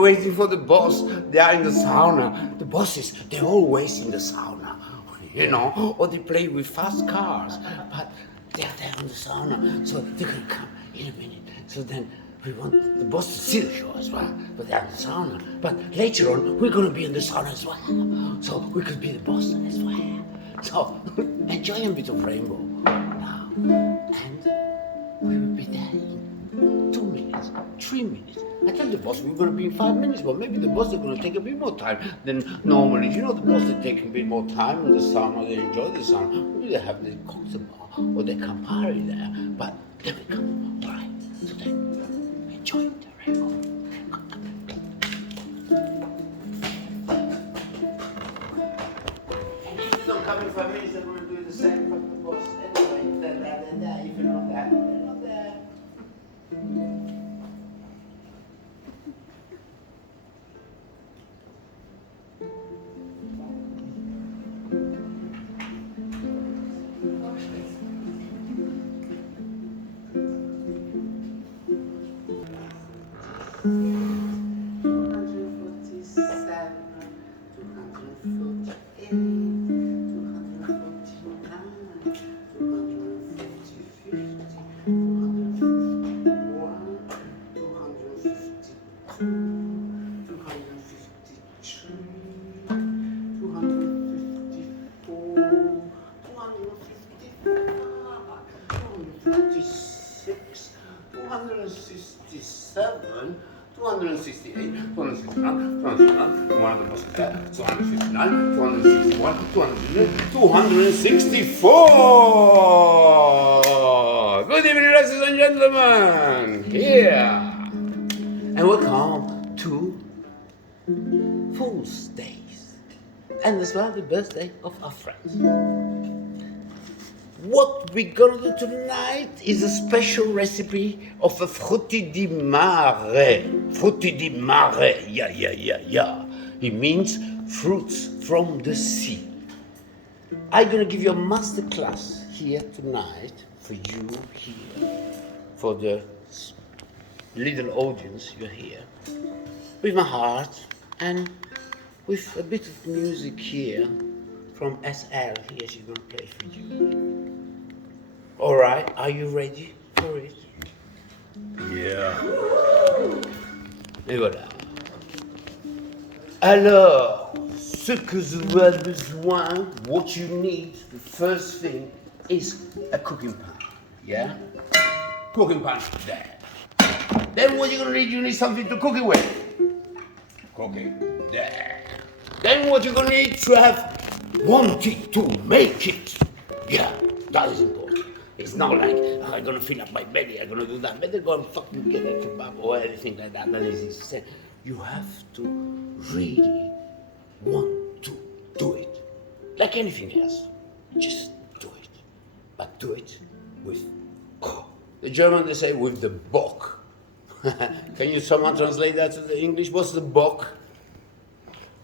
we're waiting for the boss. They are in the sauna. The bosses, they're always in the sauna, you know, or they play with fast cars. But they're there in the sauna, so they're gonna come in a minute. So then we want the boss to see the show as well, but they're in the sauna. But later on, we're gonna be in the sauna as well, so we could be the boss as well. So enjoy a bit of rainbow now, and we will be there in 2 minutes, 3 minutes. I tell the boss we're going to be in 5 minutes, but maybe the boss is going to take a bit more time than normally. You know, the boss they take a bit more time in the sauna, they enjoy the sauna. Maybe they have the cocktail bar or the Campari there, but then we come, all right? So then enjoy the rainbow. And if you don't come in 5 minutes, then we're going to do the same for the boss. Anyway, if you're not there, you're not there. Good evening, ladies and gentlemen. Here. And welcome to Fool's Days. And as well the birthday of our friends. What we're gonna do tonight is a special recipe of a frutti di mare. Frutti di mare, yeah. It means fruits from the sea. I'm gonna give you a master class here tonight for you here, for the little audience you're here, with my heart and with a bit of music here from SL. Here she's gonna play for you. All right, are you ready for it? Yeah. Et voilà. Alors, ce que vous avez besoin, what you need, the first thing is a cooking pan. Yeah? Cooking pan there. Then what you're gonna need, you need something to cook it with. Cooking there. Then what you're gonna need to have wanted to make it. Yeah, that is important. It's not like, oh, I'm gonna fill up my belly, I'm gonna do that. Better go and fucking get a kebab or anything like that. That is insane. You have to really want to do it. Like anything else. Just do it. But do it with, the German they say with the Bock. Can you someone translate that to the English? What's the Bock?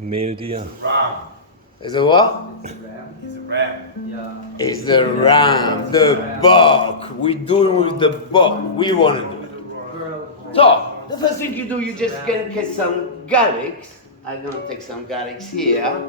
Mehldeer. Ram. Is it what? It's a ram. It's a ram. Yeah. It's the ram, the Bock. We do it with the Bock. We want to do it. So, the first thing you do, you just get some garlic. I'm going to take some garlic here.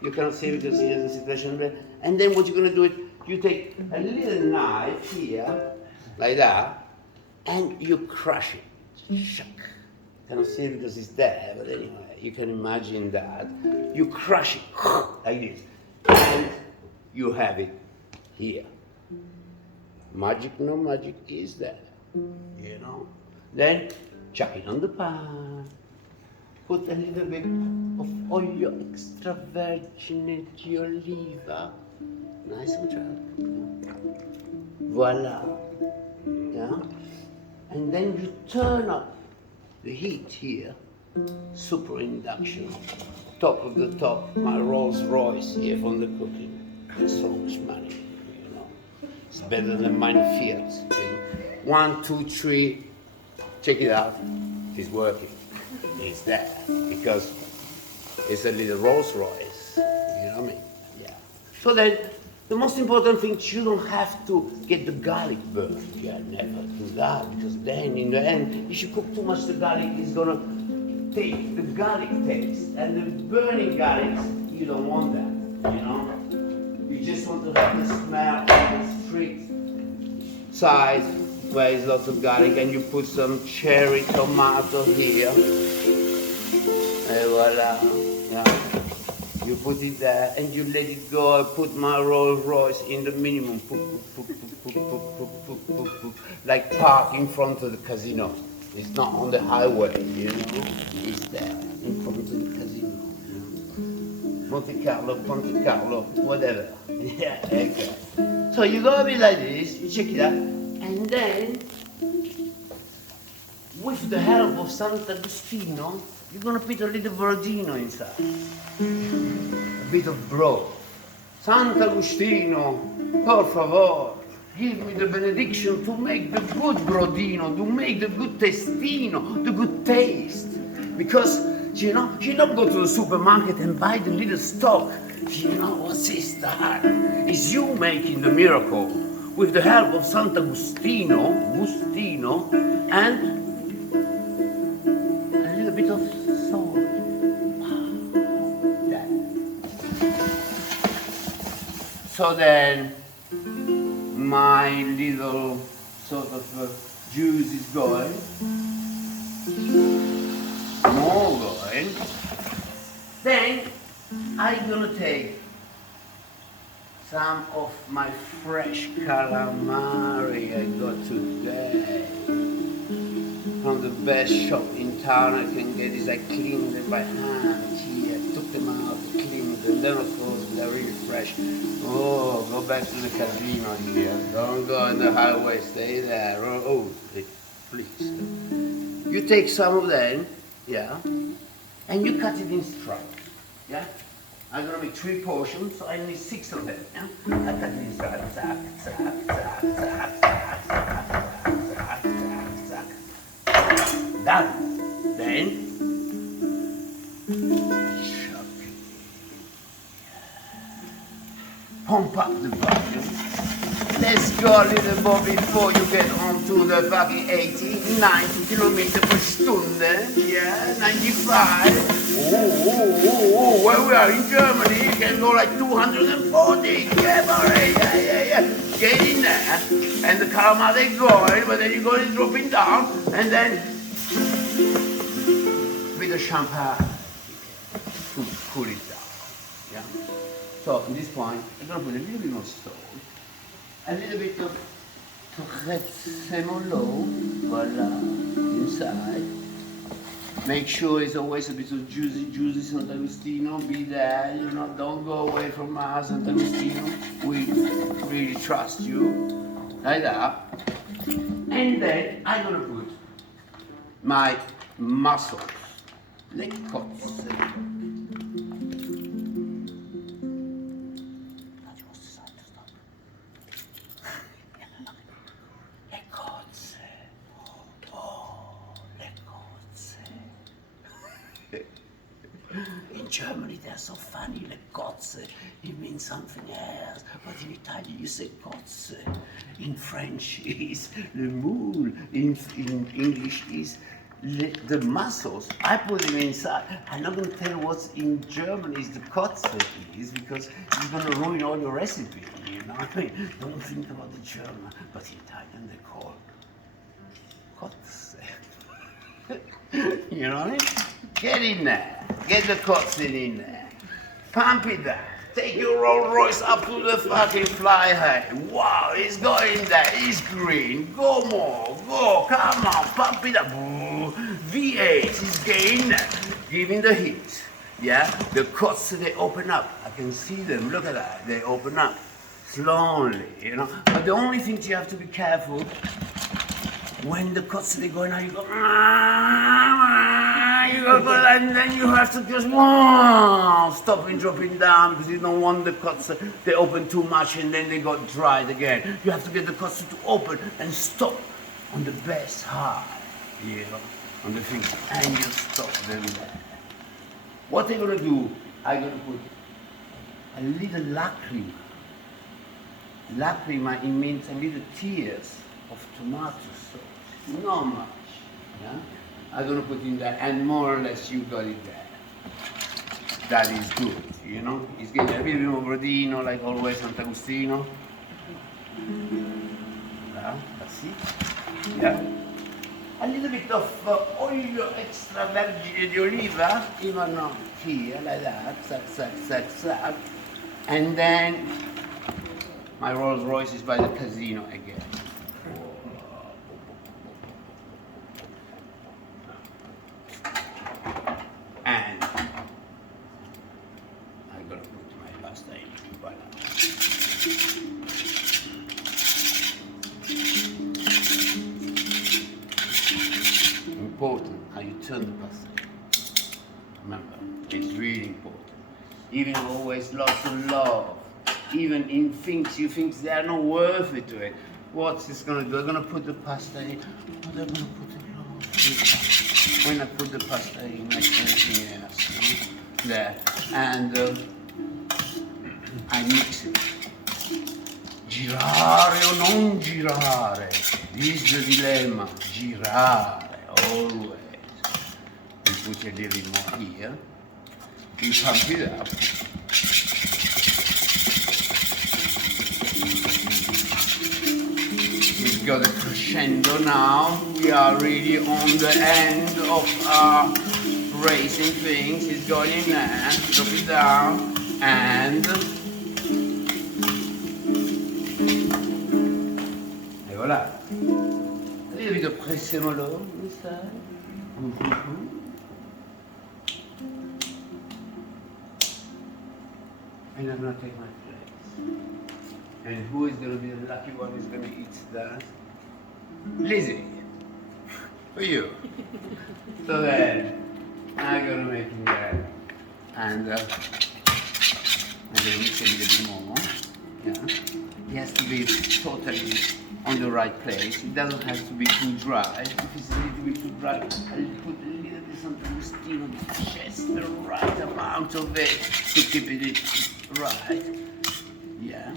You cannot see because he has a situation there. And then what you're going to do is, you take a little knife here, like that, and you crush it. Shuck. Cannot see it because it's there, but anyway, you can imagine that. You crush it like this, and you have it here. Magic, no magic is there, you know. Then chuck it on the pan. Put a little bit of olio extra virgin di oliva. Nice and dry. Voila. Yeah. And then you turn up the heat here. Super induction. Top of the top. My Rolls Royce here from the cooking. There's so much money, you know. It's better than mine Fiat thing. 1, 2, 3. Check it out. It's working. It's there because it's a little Rolls Royce. You know what I mean? Yeah. So then, the most important thing, you don't have to get the garlic burned. Yeah, never do that because then in the end, if you cook too much, the garlic is gonna take the garlic taste, and the burning garlic, you don't want that, you know? You just want to have the smell on the street side where there's lots of garlic, and you put some cherry tomato here. And voila, yeah. You put it there and you let it go. I put my Rolls Royce in the minimum, like park in front of the casino. It's not on the highway, you know. It's there in front of the casino. You know? Monte Carlo, whatever. Yeah, okay. So you go a bit like this. You check it out, and then with the help of Sant'Agostino, you're gonna put a little brodino inside. A bit of broth. Sant'Agostino, por favor, give me the benediction to make the good brodino, to make the good testino, the good taste. Because, you know, you don't go to the supermarket and buy the little stock. You know, what's this that? It's you making the miracle with the help of Sant'Agostino, and a little bit of salt. That. So then, my little sort of juice is going, more going. Then I'm gonna take some of my fresh calamari I got today from the best shop in town I can get. Is I cleaned them by hand. Here, I took them out, cleaned them, then of course they're really fresh. Oh, go back to the casino here. Don't go on the highway, stay there. Oh, please. You take some of them, yeah, and you cut it in stripes, yeah? I'm gonna make 3 portions, so I need 6 of them, yeah? I cut it in stripes, Done. Then, chop it. Pump up the volume. Let's go a little more before you get onto the fucking 80, 90 kilometers per stunde, yeah, 95. Oh, where we are in Germany, you can go like 240. Yeah, buddy, yeah. Get in there, and the calamari they going, but then you go dropping down, and then with the champagne to cool it down, yeah. So at this point, I'm gonna put a little bit more salt. A little bit of prezzemolo, voila, inside. Make sure it's always a bit of juicy Sant'Agostino. Be there, you know, don't go away from us, Sant'Agostino. We really trust you, like that. And then I'm gonna put my mussels, le cozze. In Germany, they're so funny, le cozze, it means something else. But in Italian, you say cozze. In French, is le moule. In English, is the mussels. I put them inside. I'm not going to tell you what's in German is the cozze is, because it's going to ruin all your recipe, you know what I mean? Don't think about the German, but in Italian, they call cozze. You know what I mean? Get in there. Get the cozze in there. Pump it down. Take your Rolls Royce up to the fucking fly high. Wow, it's going there. It's green. Go more. Go. Come on. Pump it up. V8 is getting there. Giving the heat. Yeah? The cozze, they open up. I can see them. Look at that. They open up. Slowly, you know. But the only thing you have to be careful, when the cozze, they go now, you go, and then you have to just stop and dropping down, because you don't want the cozze, they open too much and then they got dried again. You have to get the cozze to open and stop on the best high, you know, on the thing, and you stop them there. What they're gonna do, I'm gonna put a little lacrima. Lacrima, it means a little tears of tomato sauce. Not much, yeah? I'm gonna put in there, and more or less you got it there. That is good, you know? It's getting a bit more brodino, like always Sant'Agostino. Yeah, that's it. Yeah. A little bit of oil extra virgin di oliva, even on here, like that, zack. And then my Rolls Royce is by the casino again. And I'm gonna put my pasta in. Voila. Important how you turn the pasta. Remember, it's really important. Even always lots of love. Even in things you think they are not worth it to it. What's this gonna do? They're gonna put the pasta in. Oh, they're gonna put the love. When I put the pasta in, like anything else, you know? There. And I mix it. Girare o non girare? This is the dilemma. Girare, always. You put a little more here. You pump it up. We've got a crescendo now. We are really on the end of our racing things. It's going in there. Drop it down. And voilà. A little bit of prezzemolo on this side. And I'm gonna take my place. And who is gonna be the lucky one who's gonna eat that? Lizzie. For you. So then, I'm gonna make it there. And I'm gonna mix a little bit more. Yeah. It has to be totally on the right place. It doesn't have to be too dry. If it's a little bit too dry, I'll put a little bit of Sant'Agostino, just the right amount of it to keep it right. Yeah.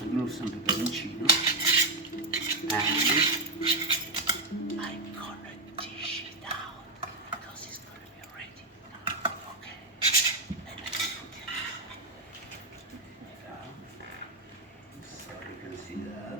I'm gonna some peperoncino. And I'm gonna dish it out because it's gonna be ready now. Okay. And I'm gonna put it down. So you can see that.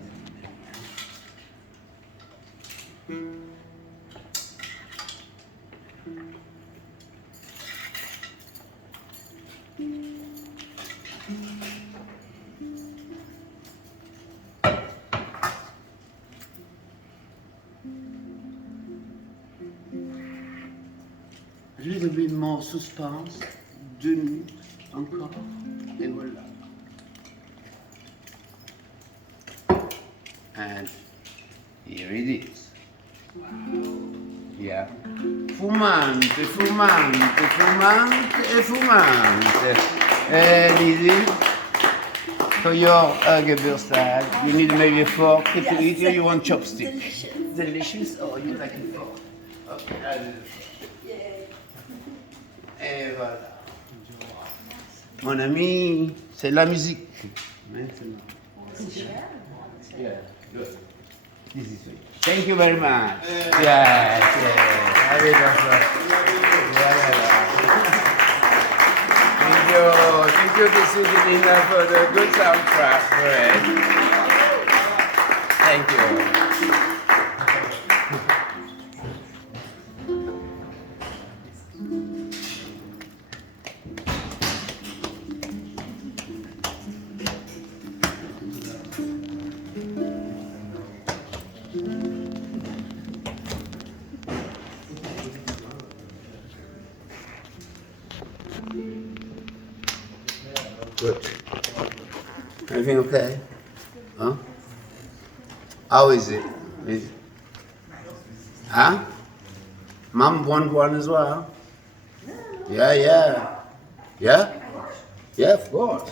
A little bit more suspense, 2 minutes encore, et voilà. And here it is. Wow. Yeah. Fumante. Lizzie, for your burger style, you need maybe a fork to eat, or you want chopsticks? Delicious. Oh, you like a fork? Okay, I'll do the fork. Et voilà. Mon ami, c'est la musique. Maintenant. Yeah, good. This is it. Thank you very much. Yes. Happy birthday. Thank you. This is the dinner for the good soundtrack. Thank you. Good. Everything okay? Huh? How is it? Huh? Mom want one as well? Yeah. Yeah, of course.